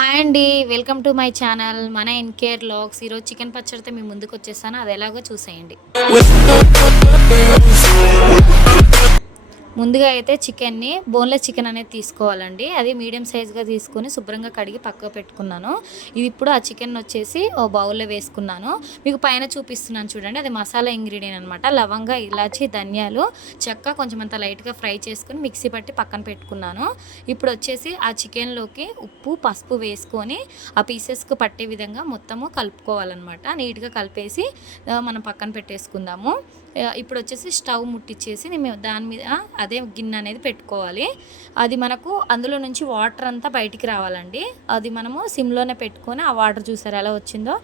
Hi అండి. Welcome to my channel మన NKR vlogs. ఈరోజు చికెన్ పచ్చడితో మీ ముందుకు వచ్చేసాను. అది ఎలాగో చూసేయండి. ముందుగా అయితే చికెన్ని బోన్లెస్ చికెన్ అనేది తీసుకోవాలండి. అది మీడియం సైజ్గా తీసుకొని శుభ్రంగా కడిగి పక్కకు పెట్టుకున్నాను. ఇది ఇప్పుడు ఆ చికెన్ వచ్చేసి ఓ బౌల్లో వేసుకున్నాను. మీకు పైన చూపిస్తున్నాను చూడండి, అది మసాలా ఇంగ్రీడియంట్ అనమాట. లవంగ, ఇలాచి, ధనియాలు, చెక్క కొంచెం అంత లైట్గా ఫ్రై చేసుకొని మిక్సీ పట్టి పక్కన పెట్టుకున్నాను. ఇప్పుడు వచ్చేసి ఆ చికెన్లోకి ఉప్పు, పసుపు వేసుకొని ఆ పీసెస్కి పట్టే విధంగా మొత్తము కలుపుకోవాలన్నమాట. నీట్గా కలిపేసి మనం పక్కన పెట్టేసుకుందాము. ఇప్పుడు వచ్చేసి స్టవ్ ముట్టించేసి మేము దాని మీద అదే గిన్నె అనేది పెట్టుకోవాలి. అది మనకు అందులో నుంచి వాటర్ అంతా బయటికి రావాలండి. అది మనము సిమ్లోనే పెట్టుకొని ఆ వాటర్ చూసారు ఎలా వచ్చిందో,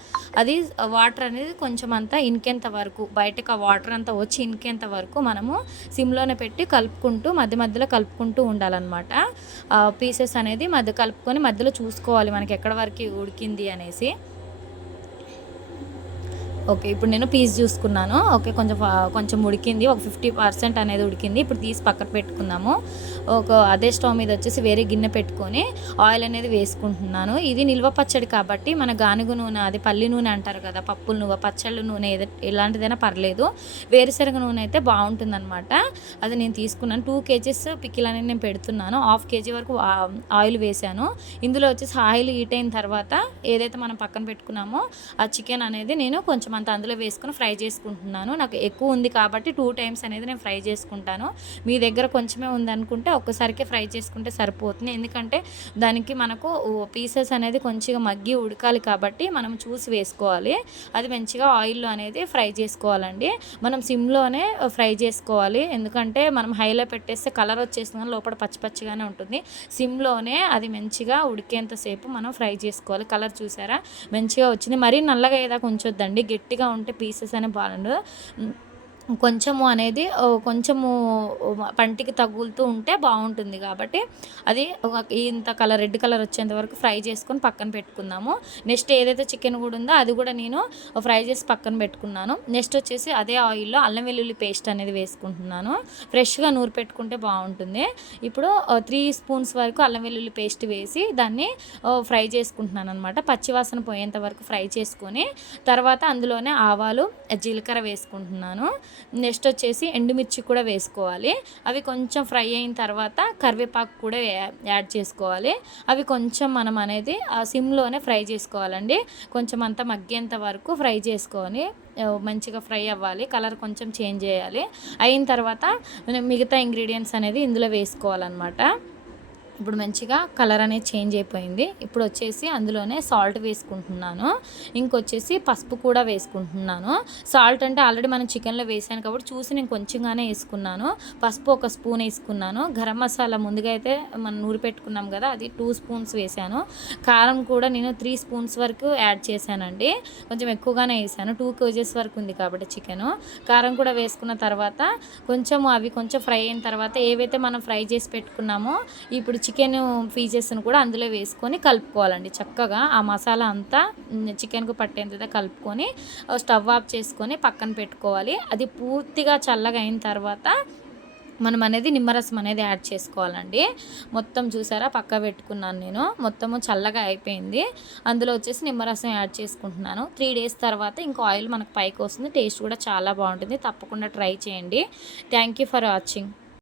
అది వాటర్ అనేది కొంచెం అంతా ఇనికేంత వరకు, బయటకు ఆ వాటర్ అంతా వచ్చి ఇనికేంత వరకు మనము సిమ్లోనే పెట్టి కలుపుకుంటూ మధ్య మధ్యలో కలుపుకుంటూ ఉండాలన్నమాట. పీసెస్ అనేది కలుపుకొని మధ్యలో చూసుకోవాలి మనకి ఎక్కడ వరకు ఉడికింది అనేసి. ఓకే, ఇప్పుడు నేను పీస్ చూసుకున్నాను. ఓకే, కొంచెం ఉడికింది, ఒక 50% అనేది ఉడికింది. ఇప్పుడు తీసి పక్కన పెట్టుకుందాము. అదే స్టవ్ మీద వచ్చేసి వేరే గిన్నె పెట్టుకొని ఆయిల్ అనేది వేసుకుంటున్నాను. ఇది నిల్వ పచ్చడి కాబట్టి మన గానుగ నూనె, అది పల్లి నూనె అంటారు కదా, పప్పుల నూనె, పచ్చళ్ళ నూనె ఎలాంటిదైనా పర్లేదు. వేరుశనగ నూనె అయితే బాగుంటుందన్నమాట. అది నేను తీసుకున్నాను. 2 kgs పికిల్ అనేది నేను పెడుతున్నాను. 1/2 kg వరకు ఆయిల్ వేసాను. ఇందులో వచ్చేసి ఆయిల్ హీట్ అయిన తర్వాత ఏదైతే మనం పక్కన పెట్టుకున్నామో ఆ చికెన్ అనేది నేను కొంచెం అంత అందులో వేసుకొని ఫ్రై చేసుకుంటున్నాను. నాకు ఎక్కువ ఉంది కాబట్టి 2 times అనేది నేను ఫ్రై చేసుకుంటాను. మీ దగ్గర కొంచెమే ఉందనుకుంటే ఒక్కసారికే ఫ్రై చేసుకుంటే సరిపోతుంది. ఎందుకంటే దానికి మనకు పీసెస్ అనేది కొంచెం మగ్గి ఉడకాలి కాబట్టి మనం చూసి వేసుకోవాలి. అది మంచిగా ఆయిల్లో అనేది ఫ్రై చేసుకోవాలండి. మనం సిమ్లోనే ఫ్రై చేసుకోవాలి. ఎందుకంటే మనం హైలో పెట్టేస్తే కలర్ వచ్చేస్తుంది కానీ లోపల పచ్చి పచ్చిగానే ఉంటుంది. సిమ్లోనే అది మంచిగా ఉడికేంతసేపు మనం ఫ్రై చేసుకోవాలి. కలర్ చూసారా మంచిగా వచ్చింది. మరీ నల్లగా అయ్యేదాకా ఉంచొద్దండి, గట్టిగా ఉంటే పీసెస్ అనేవి బాగుండదు. కొంచెము అనేది కొంచెము పంటికి తగులుతూ ఉంటే బాగుంటుంది కాబట్టి అది ఇంత రెడ్ కలర్ వచ్చేంత వరకు ఫ్రై చేసుకొని పక్కన పెట్టుకుందాము. నెక్స్ట్ ఏదైతే చికెన్ కూడా ఉందో అది కూడా నేను ఫ్రై చేసి పక్కన పెట్టుకున్నాను. నెక్స్ట్ వచ్చేసి అదే ఆయిల్లో అల్లం వెల్లుల్లి పేస్ట్ అనేది వేసుకుంటున్నాను. ఫ్రెష్గా నూరు పెట్టుకుంటే బాగుంటుంది. ఇప్పుడు 3 స్పూన్స్ వరకు అల్లం వెల్లుల్లి పేస్ట్ వేసి దాన్ని ఫ్రై చేసుకుంటున్నాను అనమాట. పచ్చివాసన పోయేంత వరకు ఫ్రై చేసుకొని తర్వాత అందులోనే ఆవాలు, జీలకర్ర వేసుకుంటున్నాను. నెక్స్ట్ వచ్చేసి ఎండుమిర్చి కూడా వేసుకోవాలి. అవి కొంచెం ఫ్రై అయిన తర్వాత కరివేపాకు కూడా యాడ్ చేసుకోవాలి. అవి కొంచెం మనం అనేది ఆ సిమ్లోనే ఫ్రై చేసుకోవాలండి. కొంచెం అంతా మగ్గేంత వరకు ఫ్రై చేసుకొని మంచిగా ఫ్రై అవ్వాలి. కలర్ కొంచెం చేంజ్ చేయాలి. అయిన తర్వాత మిగతా ఇంగ్రీడియంట్స్ అనేది ఇందులో వేసుకోవాలన్నమాట. ఇప్పుడు మంచిగా కలర్ అనేది చేంజ్ అయిపోయింది. ఇప్పుడు వచ్చేసి అందులోనే సాల్ట్ వేసుకుంటున్నాను. ఇంకొచ్చేసి పసుపు కూడా వేసుకుంటున్నాను. సాల్ట్ అంటే ఆల్రెడీ మనం చికెన్లో వేసాను కాబట్టి చూసి నేను కొంచెంగానే వేసుకున్నాను. పసుపు 1 స్పూన్ వేసుకున్నాను. గరం మసాలా ముందుగా అయితే మనం నూరి పెట్టుకున్నాం కదా, అది 2 స్పూన్స్ వేసాను. కారం కూడా నేను 3 స్పూన్స్ వరకు యాడ్ చేశానండి. కొంచెం ఎక్కువగానే వేసాను, 2 kgs వరకు ఉంది కాబట్టి చికెను. కారం కూడా వేసుకున్న తర్వాత అవి కొంచెం ఫ్రై అయిన తర్వాత ఏవైతే మనం ఫ్రై చేసి పెట్టుకున్నామో ఇప్పుడు చికెన్ పీసెస్ని కూడా అందులో వేసుకొని కలుపుకోవాలండి. చక్కగా ఆ మసాలా అంతా చికెన్కు పట్టేంత కలుపుకొని స్టవ్ ఆఫ్ చేసుకొని పక్కన పెట్టుకోవాలి. అది పూర్తిగా చల్లగా అయిన తర్వాత మనం అనేది నిమ్మరసం అనేది యాడ్ చేసుకోవాలండి. మొత్తం చూసారా పక్క పెట్టుకున్నాను నేను, మొత్తము చల్లగా అయిపోయింది. అందులో వచ్చేసి నిమ్మరసం యాడ్ చేసుకుంటున్నాను. 3 days తర్వాత ఇంకో ఆయిల్ మనకు పైకి వస్తుంది. టేస్ట్ కూడా చాలా బాగుంటుంది. తప్పకుండా ట్రై చేయండి. Thank you for watching.